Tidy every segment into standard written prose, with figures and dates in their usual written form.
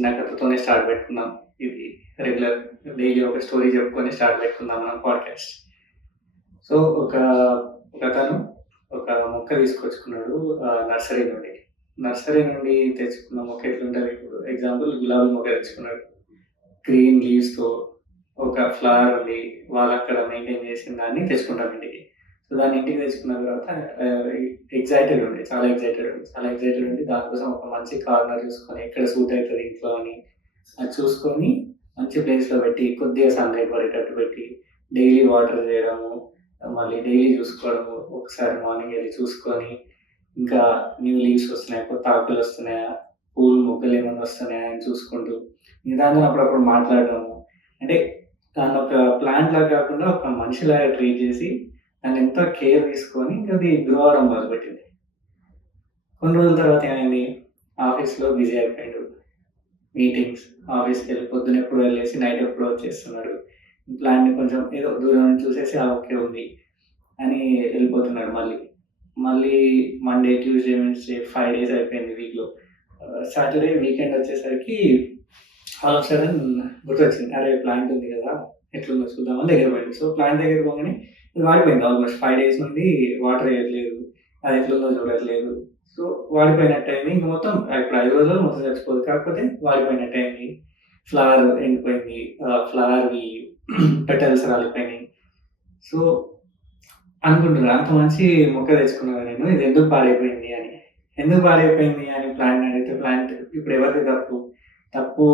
చిన్న కథతోనే స్టార్ట్ పెట్టుకుందాం. ఇది రెగ్యులర్ డైలీ ఒక స్టోరీ చెప్పుకొని స్టార్ట్ పెట్టుకుందాం మనం పాడ్‌కాస్ట్. సో, ఒకతను ఒక మొక్క తీసుకొచ్చుకున్నాడు నర్సరీ నుండి. నర్సరీ నుండి తెచ్చుకున్న మొక్క ఎట్లుంటది ఇప్పుడు ఎగ్జాంపుల్ గులాబీ మొక్క తెచ్చుకున్నాడు. గ్రీన్ లీవ్స్‌తో ఒక ఫ్లవర్ ఉంది. వాళ్ళక్కడ మెయింటైన్ చేసిన దాన్ని తెచ్చుకుంటాం ఇంటికి. సో, దాన్ని ఇంటికి తెచ్చుకున్న తర్వాత ఎక్సైటెడ్ ఉండే. చాలా ఎక్సైటెడ్ ఉండి దానికోసం ఒక మంచి కార్నర్ చూసుకొని ఎక్కడ సూట్ అయితది ఇంట్లో అని అది చూసుకొని మంచి ప్లేస్‌లో పెట్టి కొద్దిగా సన్‌లైట్ పడేటట్టు పెట్టి డైలీ వాటర్ చేయడము, మళ్ళీ డైలీ చూసుకోవడము. ఒకసారి మార్నింగ్ ఎళ్లి చూసుకొని ఇంకా న్యూ లీవ్స్ వస్తున్నాయా? కొత్త ఆకులొస్తున్నాయా? పూలు మొగ్గలేమన్నా వస్తున్నాయా? అని చూసుకుంటూ నిదానంగా అప్పుడప్పుడు మాట్లాడడము. అంటే దాన్నొక ప్లాంట్‌లా కాకుండా ఒక మనిషిలాగా ట్రీట్ చేసి దాన్నెంతో కేర్ తీసుకొని అది గ్రో అవ్వడం మొదలుపెట్టింది. కొన్ని రోజుల తర్వాత ఏమైంది? ఆఫీస్‌లో బిజీ అయిపోయిండు. మీటింగ్స్, ఆఫీస్‌కెళ్ళి పొద్దునెప్పుడో వెళ్ళేసి నైట్ ఎప్పుడో వచ్చేస్తున్నాడు. ప్లాన్‌ని కొంచెం ఏదో దూరం నుంచి చూసేసి ఓకే ఉంది అని వెళ్ళిపోతున్నాడు మళ్ళీ. మళ్ళీ మండే, ట్యూస్‌డే, వెడ్నెస్‌డే 5 డేస్ అయిపోయింది వీక్‌లో. సాటర్‌డే వీకెండ్ వచ్చేసరికి ఆల్ ఆఫ్ సడన్ గుర్తొచ్చింది. అరే! ప్లాంట్ ఉంది కదా! ఎట్లుందో చూద్దామని దగ్గర పోయిండు. సో, ప్లాంట్ దగ్గరికి పోగానే అది వాడిపోయింది ఆల్‌మోస్ట్ 5 డేస్ నుండి వాటర్ ఎయట్లేదు. అది ఎట్లుందో చూడట్లేదు. సో, వాడిపోయినట్టయింది. ఇంక మొత్తం ఇప్పుడు 5 రోజుల్లో మొత్తం చచ్చిపోదు. కాకపోతే వాడిపోయినట్టయింది. ఫ్లవర్ ఎండిపోయింది. ఫ్లవర్‌వి పెటల్స్ రాలిపోయినాయి. సో, అనుకుంటున్నా అంత మంచి మొక్క తెచ్చుకున్నా నేను. ఇది ఎందుకు పాడైపోయింది అని. ఎందుకు పాడైపోయింది అని ప్లాంట్‌ని అడిగితే ప్లాంట్ ఇప్పుడు ఎవరిది తప్పు? తప్పు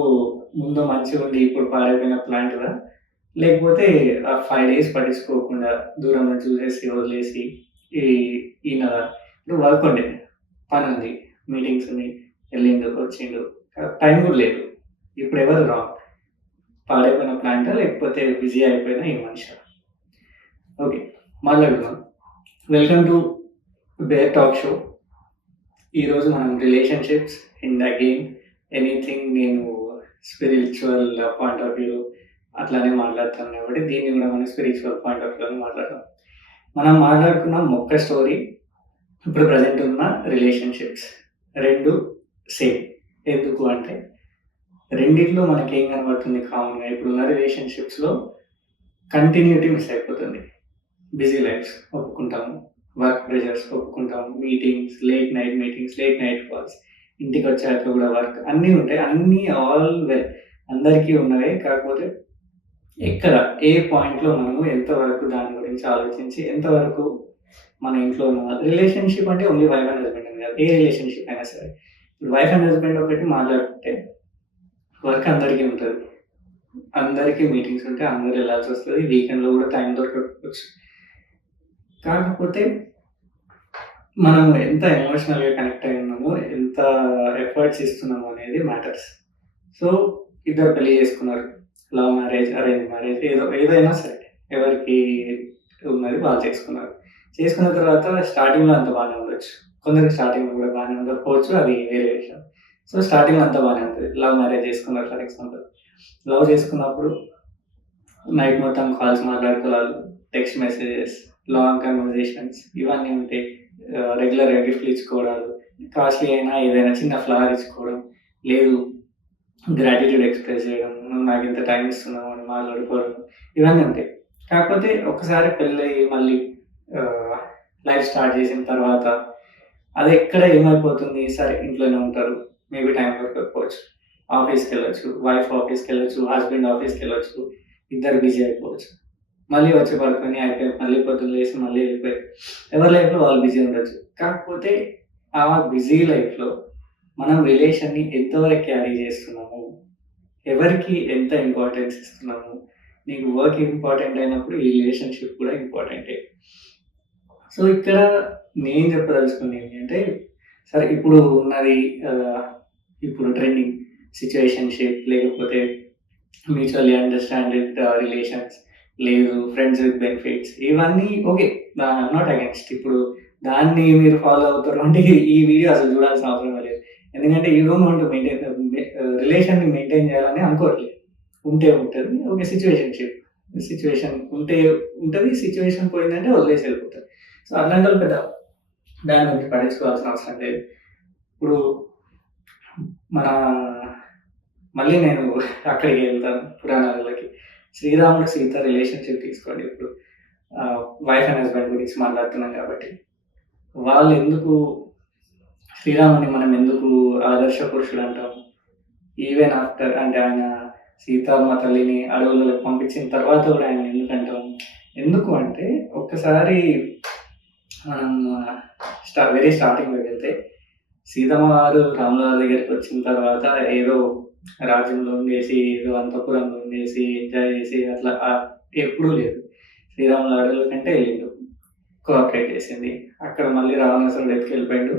ముందు మంచిగుండి ఇప్పుడు పాడైపోయిన ప్లాంట్‌దా? లేకపోతే ఆ 5 డేస్ పట్టించుకోకుండా దూరం నుంచి చూసేసి వదిలేసి ఈ ఈయనదా? ఇప్పుడు వర్క్ ఉండే, పనుంది, మీటింగ్స్ ఉన్నాయి, ఎళ్ళిండు, వచ్చిండు. టైం కూడా లేదు. ఇప్పుడు ఎవరు రాంగ్? పాడైపోయిన ప్లాంటా? లేకపోతే బిజీ అయిపోయిన ఈ మనిషా? ఓకే. మాట్లాడుకుందాం. Welcome to bare talk show. ఈరోజు మనం రిలేషన్‌షిప్స్ అండ్ అగైన్ ఎనీథింగ్ నేను స్పిరిచువల్ పాయింట్ ఆఫ్ వ్యూ అట్లానే మాట్లాడతాను కాబట్టి దీన్ని కూడా మనం స్పిరిచువల్ పాయింట్ ఆఫ్ వ్యూలో మాట్లాడదాం. మనం మాట్లాడుకున్న మొక్క స్టోరీ, ఇప్పుడు ప్రెజెంట్ ఉన్న రిలేషన్‌షిప్స్ 2 సేమ్. ఎందుకు అంటే రెండిట్లో మనకేం కనబడుతుంది కామన్‌గా ఇప్పుడున్న రిలేషన్‌షిప్స్‌లో కంటిన్యూటీ మిస్ అయిపోతుంది. బిజీ లైఫ్స్ ఒప్పుకుంటాము. వర్క్ ప్రెషర్స్ ఒప్పుకుంటాము. Meetings, late night meetings, late night calls, ఇంటికొచ్చాక కూడా వర్క్ అన్నీ ఉంటాయి. అన్నీ ఆల్ వెల్ అందరికీ ఉన్నవే. కాకపోతే ఎక్కడ ఏ పాయింట్‌లో మనము ఎంతవరకు దాని గురించి ఆలోచించి ఎంతవరకు మన ఇంట్లో ఉన్న రిలేషన్‌షిప్ అంటే ఓన్లీ వైఫ్ అండ్ హస్బెండ్ అని కాదు. ఏ రిలేషన్‌షిప్ అయినా సరే. ఇప్పుడు వైఫ్ అండ్ హస్బెండ్ ఒకటి మాట్లాడుకుంటే వర్క్ అందరికీ ఉంటది. అందరికీ మీటింగ్స్ ఉంటాయి. అందరూ ఎళ్ళాల్సొస్తది. వీకెండ్‌లో కూడా టైం దొరకకపోవచ్చు. కాకపోతే మనం ఎంత ఎమోషనల్‌గా కనెక్ట్ అయి ఉన్నామో, ఎంత ఎఫర్ట్స్ ఇస్తున్నామో అనేది మ్యాటర్స్. సో, ఇద్దరు పెళ్లి చేసుకున్నారు. లవ్ మ్యారేజ్, అరేంజ్ మ్యారేజ్ ఏదైనా సరే ఎవరికి ఉన్నది వాళ్ళు చేసుకున్నారు. చేసుకున్న తర్వాత స్టార్టింగ్‌లో అంతా బానే ఉండొచ్చు. కొందరికి స్టార్టింగ్‌లో కూడా బానే ఉండకపోవచ్చు. అది వేరే విషయం. సో, స్టార్టింగ్‌లో అంతా బానే ఉంటది. లవ్ మ్యారేజ్ చేసుకున్నారు ఫర్ ఎగ్జాంపుల్. లవ్ చేసుకున్నప్పుడు నైట్ మొత్తం కాల్స్ మాట్లాడుకోవడాలు, టెక్స్ట్ మెసేజెస్, లాంగ్ కన్వర్జేషన్స్ ఇవన్నీ ఉంటాయి. రెగ్యులర్‌గా గిఫ్ట్‌లు ఇచ్చుకోవడాలు, కాస్ట్‌లీ అయినా ఏదైనా చిన్న ఫ్లవర్ ఇచ్చుకోవడం, లేదు గ్రాటిట్యూడ్ ఎక్స్‌ప్రెస్ చేయడం, నువ్వు నాకింత టైం ఇస్తున్నావు అని మాట్లాడుకోవడం ఇవన్నీ ఉంటాయి. కాకపోతే ఒక్కసారి పెళ్ళయ్యి మళ్ళీ ఆహ్, లైఫ్ స్టార్ట్ చేసిన తర్వాత అదెక్కడ ఏమైపోతుంది, సరే ఇంట్లోనే ఉంటారు. మేబీ టైం దొరకకపోవచ్చు. ఆఫీస్‌కెళ్ళొచ్చు. వైఫ్ ఆఫీస్‌కెళ్ళొచ్చు. హస్బెండ్ ఆఫీస్‌కెళ్ళొచ్చు. ఇద్దరు బిజీ అయిపోవచ్చు. మళ్ళీ వచ్చి పడుకొని అయిపోయి మళ్ళీ పొద్దున్న లేసి మళ్ళీ వెళ్ళిపోయి ఎవరి లైఫ్‌లో వాళ్ళు బిజీ ఉండొచ్చు. కాకపోతే ఆ బిజీ లైఫ్‌లో మనం రిలేషన్‌ని ఎంతవరకు క్యారీ చేస్తున్నాము? ఎవరికి ఎంత ఇంపార్టెన్స్ ఇస్తున్నాము? నీకు వర్క్ ఇంపార్టెంట్ అయినప్పుడు ఈ రిలేషన్‌షిప్ కూడా ఇంపార్టెంటే. సో, ఇక్కడ నేను చెప్పదలుచుకుంది ఏంటంటే, సరే ఇప్పుడు ఉన్నది ఆహ్, ఇప్పుడు ట్రెండింగ్ సిట్యుయేషన్‌షిప్ లేకపోతే మ్యూచువల్లీ అండర్‌స్టాండెడ్ రిలేషన్స్, లేదు ఫ్రెండ్స్ విత్ బెనిఫిట్స్ ఇవన్నీ ఓకే. I'm not against. ఇప్పుడు దాన్ని మీరు ఫాలో అవుతారు అంటే ఈ వీడియో అసలు చూడాల్సిన అవసరమే లేదు. ఎందుకంటే you don't want to maintain రిలేషన్‌ని మెయింటైన్ చేయాలని అనుకోవట్లేదు. ఉంటే ఉంటది. ఓకే. సిట్యుయేషన్‌షిప్. సిట్యుయేషన్ ఉంటే ఉంటది. సిట్యుయేషన్ పోయిందంటే వదిలేసి వెళ్ళిపోతారు. సో, అట్లాంటోళ్ళు పెద్ద దాని గురించి పట్టించుకోవాల్సిన అవసరం లేదు. ఇప్పుడు మన మళ్ళీ నేను అక్కడికి వెళ్తాను పురాణాలకి. శ్రీరాముడు సీత రిలేషన్షిప్ తీసుకోండి. ఇప్పుడు వైఫ్ అండ్ హస్బెండ్ గురించి మాట్లాడుతున్నాం కాబట్టి వాళ్ళు ఎందుకు శ్రీరాముని మనం ఎందుకు ఆదర్శ పురుషుడు అంటాం? ఈవెన్ ఆఫ్టర్ అంటే ఆయన సీతమ్మ తల్లిని అడవులకు పంపించిన తర్వాత కూడా ఆయన ఎందుకంటాం? ఎందుకు అంటే ఒక్కసారి మనం వెరీ స్టార్టింగ్లో వెళ్తే సీతమ్మ వారు రాముల వారి దగ్గరికి వచ్చిన తర్వాత ఏదో రాజ్యంలో ఉండేసి ఏదో అంతఃపురంలో ఉండేసి ఎంజాయ్ చేసి అట్లా ఎప్పుడూ లేదు. శ్రీరాముల అడవుల కంటే వెళ్ళిండు, కోఆపరేట్ చేసింది. అక్కడ మళ్ళీ రావణాసురుడు ఎత్తుకెళ్ళిపోయాడు.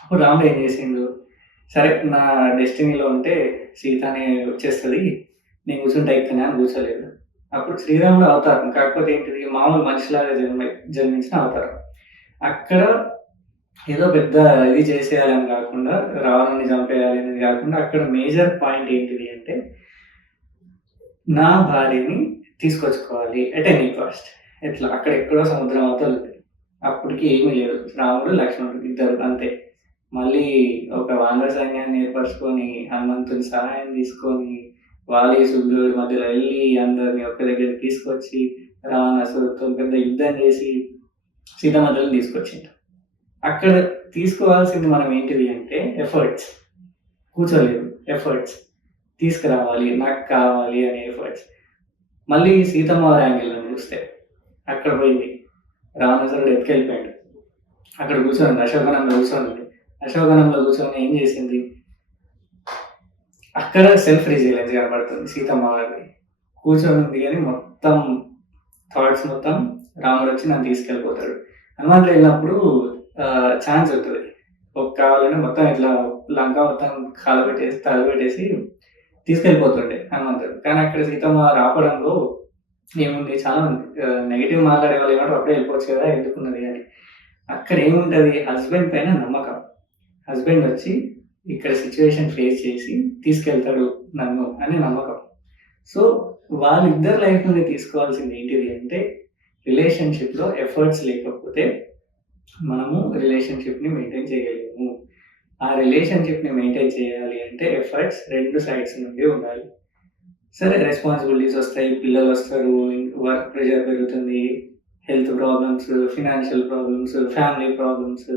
అప్పుడు రాముడు ఏం చేసిండు? సరే నా డెస్టినీలో ఉంటే సీతనే వచ్చేస్తుంది, నేను కూర్చుంటే ఇక్కడనే అని కూర్చోలేదు. అప్పుడు శ్రీరాముడు అవతారం, కాకపోతే ఏంటిది మామూలు మనిషిలాగా జన్మించిన అవతారం. అక్కడ ఏదో పెద్ద ఇది చేసేయాలని కాకుండా, రావణుని చంపేయాలి అనేది కాకుండా, అక్కడ మేజర్ పాయింట్ ఏంటిది అంటే నా భార్యని తీసుకొచ్చుకోవాలి ఎట్ ఎనీ కాస్ట్. ఎట్లా? అక్కడ ఎక్కడో సముద్రం అవతల, అప్పటికి ఏమీ లేదు, రాముడు లక్ష్మణుడు ఇద్దరు అంతే. మళ్ళీ ఒక వానర సైన్యాన్ని ఏర్పరచుకొని హనుమంతుని సహాయం తీసుకొని వాలి సుగ్రీవుడి మధ్యలో వెళ్ళి అందరిని ఒక్క దగ్గరికి తీసుకొచ్చి రావణాసురుడితో పెద్ద యుద్ధం చేసి సీతమ్మతల్లిని తీసుకొచ్చిండు. అక్కడ తీసుకోవాల్సింది మనం ఏంటిది అంటే ఎఫర్ట్స్. కూర్చోలేదు, ఎఫర్ట్స్ తీసుకురావాలి, నాకు కావాలి అనే ఎఫర్ట్స్. మళ్ళీ సీతమ్మ వారి యాంగిల్లో చూస్తే అక్కడ పోయింది, రావణాసురుడు ఎత్తుకెళ్ళిపోయాడు. అక్కడ కూర్చోండి, అశోకవనంలో కూర్చోండి. అశోకవనంలో కూర్చొని ఏం చేసింది? అక్కడ సెల్ఫ్ రెసిలియన్స్ కనబడుతుంది సీతమ్మ వారిది. కూర్చొని ఉంది కానీ మొత్తం థాట్స్ మొత్తం రాముడు వచ్చి నన్ను తీసుకెళ్ళిపోతాడు. హనుమంతుడు వెళ్ళినప్పుడు ఛాన్స్ ఉంటుంది, కావాలంటే మొత్తం ఇట్లా లంక మొత్తం తలపెట్టేసి తీసుకెళ్ళిపోతుండే హనుమంతుడు. కానీ అక్కడ సీతమ్మ రాపడంలో ఏముంది, చాలా మంది నెగిటివ్ మాట్లాడే వాళ్ళు ఏమంటారు, అప్పుడే వెళ్ళిపోవచ్చు కదా ఎందుకున్నది అని. అక్కడ ఏముంటుంది? హస్బెండ్ పైన నమ్మకం. హస్బెండ్ వచ్చి ఇక్కడ సిచ్యువేషన్ ఫేస్ చేసి తీసుకెళ్తాడు నన్ను అనే నమ్మకం. సో వాళ్ళిద్దరు లైఫ్ నుండి తీసుకోవాల్సింది ఏంటిది అంటే, రిలేషన్షిప్లో ఎఫర్ట్స్ లేకపోతే మనము రిలేషన్షిప్ని మెయింటైన్ చేయగలము. ఆ రిలేషన్షిప్ని మెయింటైన్ చేయాలి అంటే ఎఫర్ట్స్ రెండు సైడ్స్ నుండి ఉండాలి. సరే, రెస్పాన్సిబిలిటీస్ వస్తాయి, పిల్లలు వస్తారు, వర్క్ ప్రెషర్ పెరుగుతుంది, health problems, financial problems, family problems,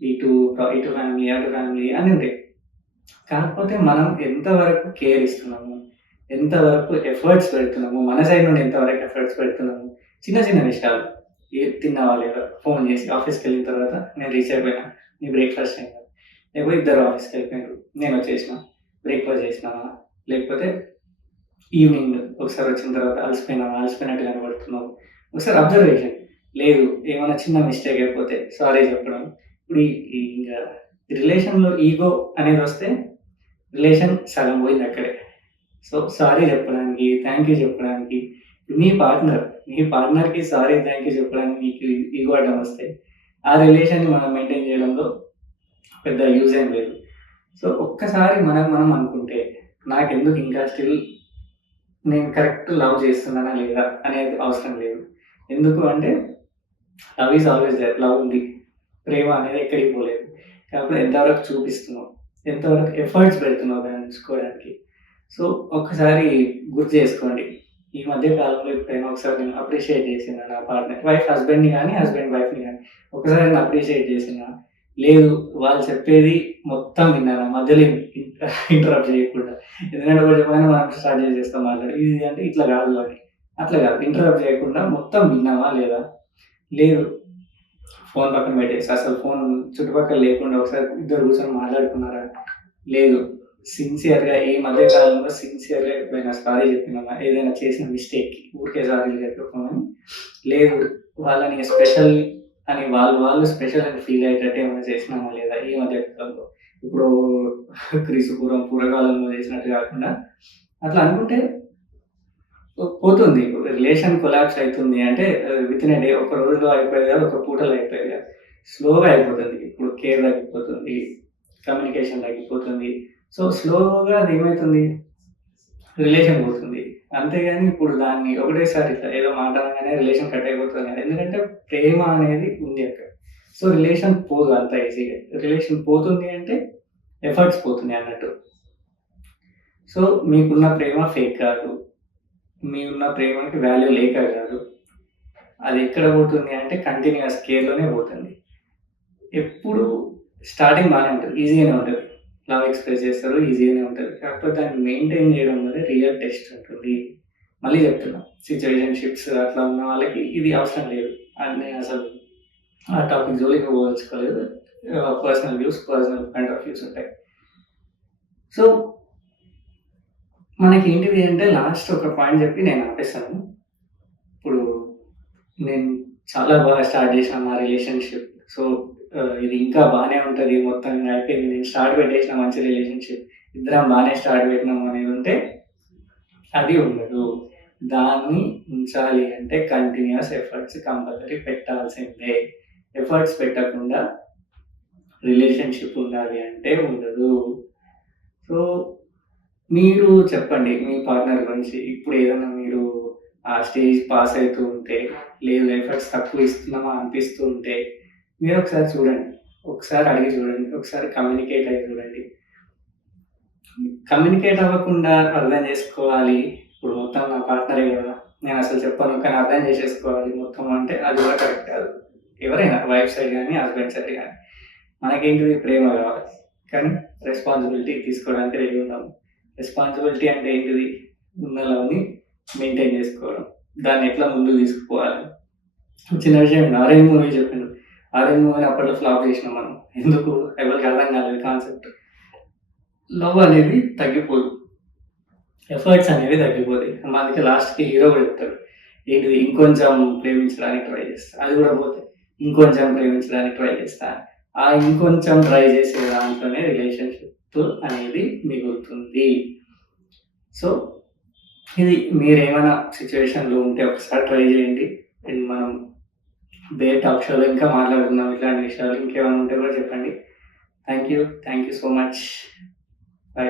ఇటు ఫ్యామిలీ అటు ఫ్యామిలీ అని ఉంటాయి. కాకపోతే మనం ఎంతవరకు కేర్ ఇస్తున్నాము, ఎంతవరకు ఎఫర్ట్స్ పెడుతున్నాము, మన సైడ్ నుండి ఎంతవరకు ఎఫర్ట్స్ పెడుతున్నాము. చిన్న చిన్న విషయాలు, తిన్నావా లేదా, ఫోన్ చేసి ఆఫీస్కి వెళ్ళిన తర్వాత నేను రీచ్ అయిపోయినా, నీ బ్రేక్ఫాస్ట్ అయిందా, లేకపోతే ఇద్దరు ఆఫీస్కి వెళ్ళిపోయినారు, నేను వచ్చేసిన బ్రేక్ఫాస్ట్ చేసినావా, లేకపోతే ఈవినింగ్ ఒకసారి వచ్చిన తర్వాత అలసిపోయినట్టు కనబడుతున్నావు, ఒకసారి అబ్జర్వేషన్. లేదు, ఏమైనా చిన్న మిస్టేక్ అయిపోతే సారీ చెప్పడం. ఇప్పుడు ఇంకా రిలేషన్లో ఈగో అనేది వస్తే రిలేషన్ సగం పోయింది అక్కడే. సో సారీ చెప్పడానికి, థ్యాంక్ యూ చెప్పడానికి, నీ పార్ట్నర్కి సారీ థ్యాంక్ యూ చెప్పడానికి నీకు ఈగో అడ్డం వస్తే ఆ రిలేషన్ని మనం మెయింటైన్ చేయడంలో పెద్ద యూజ్ ఏం లేదు. సో ఒక్కసారి మనం అనుకుంటే నాకెందుకు ఇంకా స్టిల్ నేను కరెక్ట్ లవ్ చేస్తున్నానా లేదా అనేది అవసరం లేదు. ఎందుకు అంటే love is always there, love ఉంది, ప్రేమ అనేది ఎక్కడికి పోలేదు. కాకపోతే ఎంతవరకు చూపిస్తున్నావు, ఎంతవరకు ఎఫర్ట్స్ పెడుతున్నావు దాన్ని ఉంచుకోవడానికి. సో ఒక్కసారి గుర్తు చేసుకోండి, ఈ మధ్య కాలంలో ఎప్పుడైనా ఒకసారి నేను అప్రిషియేట్ చేసిన నా పార్ట్నర్, హస్బెండ్ని కానీ హస్బెండ్ వైఫ్ని కానీ ఒకసారి నేను అప్రిషియేట్ చేసిన, లేదు వాళ్ళు చెప్పేది మొత్తం విన్నాను, మధ్యలో ఇంటరప్ట్ చేయకుండా. ఎందుకంటే ఒకటి చెప్పైనా మనం స్టార్ట్ చేసేస్తాం మాట్లాడి, ఇది అంటే ఇట్లా కాదు అని, అట్లా కాదు, ఇంటరప్ట్ చేయకుండా మొత్తం విన్నామా లేదా, లేదు ఫోన్ పక్కన పెట్టేసి అసలు ఫోన్ చుట్టుపక్కల లేకుండా ఒకసారి ఇద్దరు కూర్చొని మాట్లాడుకున్నారా, లేదు సిన్సియర్గా ఈ మధ్య కాలంలో సిన్సియర్గా ఎప్పుడైనా సారీ చెప్పినామా, ఏదైనా చేసిన మిస్టేక్కి ఊరికే సారీలు చెప్పకపోమని, లేదు వాళ్ళని స్పెషల్ అని వాళ్ళు స్పెషల్ అని ఫీల్ అయ్యేటట్టు ఏమైనా చేసినామా లేదా ఈ మధ్య కాలంలో. ఇప్పుడు పూర్వకాలంలో చేసినట్టు కాకుండా అట్లా అనుకుంటే పోతుంది. ఇప్పుడు రిలేషన్ కొలాప్స్ అవుతుంది అంటే విత్ ఇన్ ఏ డే, ఒక రోజులో అయిపోయేది కాదు, ఒక పూటలో అయిపోయేది కాదు, స్లోగా అయిపోతుంది. ఇప్పుడు కేర్ తగ్గిపోతుంది, కమ్యూనికేషన్ తగ్గిపోతుంది. సో స్లోగా అది ఏమవుతుంది, రిలేషన్ పోతుంది. అంతేగాని ఇప్పుడు దాన్ని ఒకటేసారి ఇట్లా ఏదో మాట్లాడగానే రిలేషన్ కట్ అయిపోతుంది కదా, ఎందుకంటే ప్రేమ అనేది ఉంది అక్కడ. సో రిలేషన్ పోదు అంత ఈజీగా. రిలేషన్ పోతుంది అంటే ఎఫర్ట్స్ పోతుంది అన్నట్టు. సో మీకున్న ప్రేమ ఫేక్ కాదు. మీ ఉన్న ప్రేమకి వాల్యూ లేక కాదు. అది ఎక్కడ పోతుంది అంటే కంటిన్యూయస్ కేర్‌లోనే పోతుంది. ఎప్పుడు స్టార్టింగ్ బానే ఉంటది. ఈజీగానే ఉంటది. లవ్ ఎక్స్‌ప్రెస్ చేస్తారు. ఈజీగానే ఉంటది. కాకపోతే దాన్ని మెయింటైన్ చేయడంలోనే రియల్ టెస్ట్ ఉంటుంది. మళ్ళీ చెప్తున్నా. సిట్యుయేషన్‌షిప్స్ అట్లా ఉన్న వాళ్ళకి ఇది అవసరం లేదు. అని నేను అసలు ఆ టాపిక్ జోలికి పోదలుచుకోలేదు. Personal views, personal point of views ఉంటాయి. సో, మనకేంటిది అంటే లాస్ట్ ఒక పాయింట్ చెప్పి నేను ఆపేస్తాను. ఇప్పుడు నేను చాలా బాగా స్టార్ట్ చేశాను నా రిలేషన్‌షిప్. సో, ఇది ఇంకా బానే ఉంటది. మొత్తం అయిపోయింది. నేను స్టార్ట్ పెట్టేసిన మంచి రిలేషన్‌షిప్. ఇద్దరం బానే స్టార్ట్ పెట్టినాము అనేది ఉంటే అది ఉండదు. దాన్ని ఉంచాలి అంటే కంటిన్యూయస్ ఎఫర్ట్స్ కంపల్సరీ పెట్టాల్సిందే. ఎఫర్ట్స్ పెట్టకుండా రిలేషన్‌షిప్ ఉండాలి అంటే ఉండదు. సో, మీరు చెప్పండి మీ పార్ట్నర్ గురించి. ఇప్పుడు ఏదైనా మీరు ఆ స్టేజ్ పాస్ అయితూ ఉంటే, లేదు ఎఫర్ట్స్ తక్కువ ఇస్తున్నామా అనిపిస్తూ ఉంటే, మీరొకసారి చూడండి. ఒకసారి అడిగి చూడండి. ఒకసారి కమ్యూనికేట్ అయ్యి చూడండి. కమ్యూనికేట్ అవ్వకుండా అర్థం చేసుకోవాలి. ఇప్పుడు మొత్తం నా పార్ట్నరే గదా! నేనసలు చెప్పను కానీ అర్థం చేసేసుకోవాలి మొత్తం అంటే అది కూడా కరెక్ట్ కాదు. ఎవరైనా వైఫ్ సైడ్ గాని, హస్బెండ్ సైడ్ గాని. మనకేంటిది ప్రేమ కావాలి. కానీ రెస్పాన్సిబిలిటీ తీసుకోవడానికి రెడీ ఉండాలి. రెస్పాన్సిబిలిటీ అంటే ఏంటిది? ఉన్న లవ్‌ని మెయింటైన్ చేసుకోవడం. దాన్ని ఎట్లా ముందుకు తీసుకుపోవాలి. చిన్న విషయం ఆరెంజ్ మూవీ చెప్పిండు. ఆరెంజ్ మూవీని అప్పట్లో ఫ్లాప్ చేసినాం మనం. ఎందుకు? ఎవరికీ అర్థం కాలేదు కాన్సెప్ట్. లవ్ అనేది తగ్గిపోదు. ఎఫర్ట్స్ అనేవి తగ్గిపోతాయి. అందుకే లాస్ట్‌కి హీరో కూడా చెప్తాడు. ఏంటిది ఇంకొంచెం ప్రేమించడానికి ట్రై చేస్తా. అది కూడా పోతే ఇంకొంచెం ప్రేమించడానికి ట్రై చేస్తా. ఆ ఇంకొంచెం ట్రై చేసే దాంట్లోనే రిలేషన్‌షిప్ అనేది మిగులుతుంది. సో, ఇది మీరేమైనా సిట్యుయేషన్‌లో ఉంటే ఒకసారి ట్రై చేయండి. అండ్ మనం వేరే టాక్ షోలో ఇంకా మాట్లాడుకుందాం ఇట్లాంటి విషయాలు. ఇంకేమైనా ఉంటే కూడా చెప్పండి. Thank you. Thank you so much. By.